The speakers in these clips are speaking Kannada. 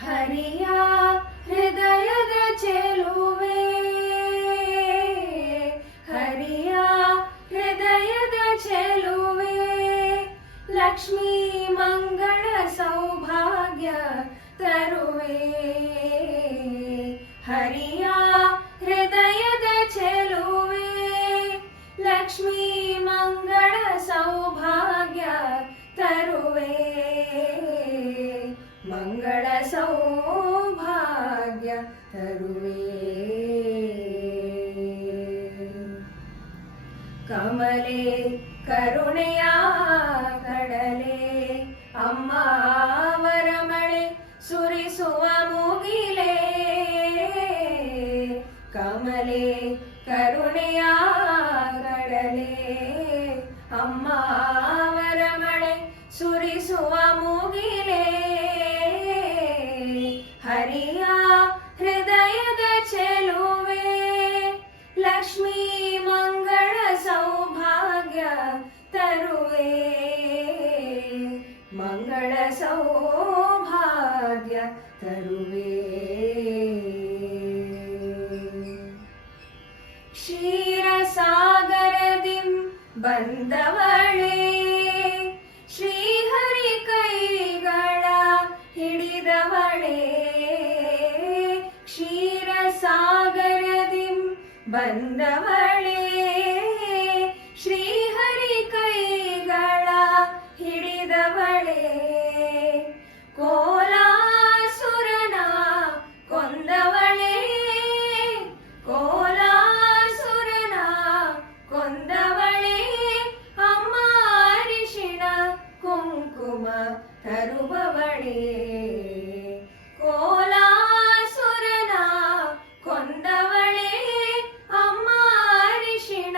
ಹರಿಯ ಹೃದಯದ ಚೆಲುವೆ, ಹರಿಯ ಹೃದಯದ ಚೆಲುವೆ, ಲಕ್ಷ್ಮೀ ಮಂಗಳ ಸೌಭಾಗ್ಯ ತರುವೆ. ಹರಿಯ ಹೃದಯದ ಚೆಲುವೆ, ಲಕ್ಷ್ಮೀ ಮಂಗಳ ಸೌಭಾಗ್ಯ ತರುವೆ. ಮಂಗಳ ಸೌಭಾಗ್ಯ ತರುವೆ. ಕಮಲೆ ಕರುಣೆಯ ಕಡಲೆ, ಅಮ್ಮ ವರಮಳೆ ಸುರಿಸುವ ಮುಗಿಲೆ. ಕಮಲೆ ಕರುಣೆಯ ಕಡಲೆ, ಅಮ್ಮ ವರಮಳೆ ಸುರಿಸುವ ಮುಗಿಲೆ. ಹರಿಯ ಹೃದಯದ ಚೆಲುವೆ, ಲಕ್ಷ್ಮೀ ಮಂಗಳ ಸೌಭಾಗ್ಯ ತರುವೆ. ಮಂಗಳ ಸೌಭಾಗ್ಯ ತರುವೆ. ಕ್ಷೀರಸಾಗರದಿಂ ಬಂದವಳೇ, ಶ್ರೀಹರಿ ಕೈಗಳ ಹಿಡಿದವಳೇ. ಕ್ಷೀರಸಾಗರದಿಂ ಬಂದವಳೇ, ಶ್ರೀಹರಿ ಕೈಗಳ ಹಿಡಿದವಳೇ. ಕೋಲಾಸುರನ ಕೊಂದವಳೇ, ಕೋಲಾಸುರನ ಕೊಂದವಳೇ. ಅಮ್ಮ ಅರಿಶಿಣ ಕುಂಕುಮ ತರುವವಳೇ. ಕೋಲಾಸುರನ ಕೊಂದವಳೇ, ಅಮ್ಮ ಅರಿಶಿಣ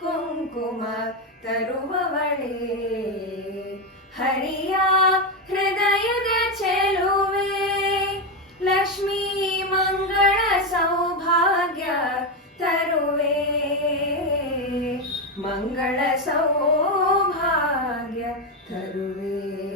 ಕುಂಕುಮ ತರುವವಳೇ. ಹರಿಯ ಹೃದಯದ ಚೆಲುವೆ, ಲಕ್ಷ್ಮೀ ಮಂಗಳ ಸೌಭಾಗ್ಯ ತರುವೆ. ಮಂಗಳ ಸೌಭಾಗ್ಯ ತರುವೆ.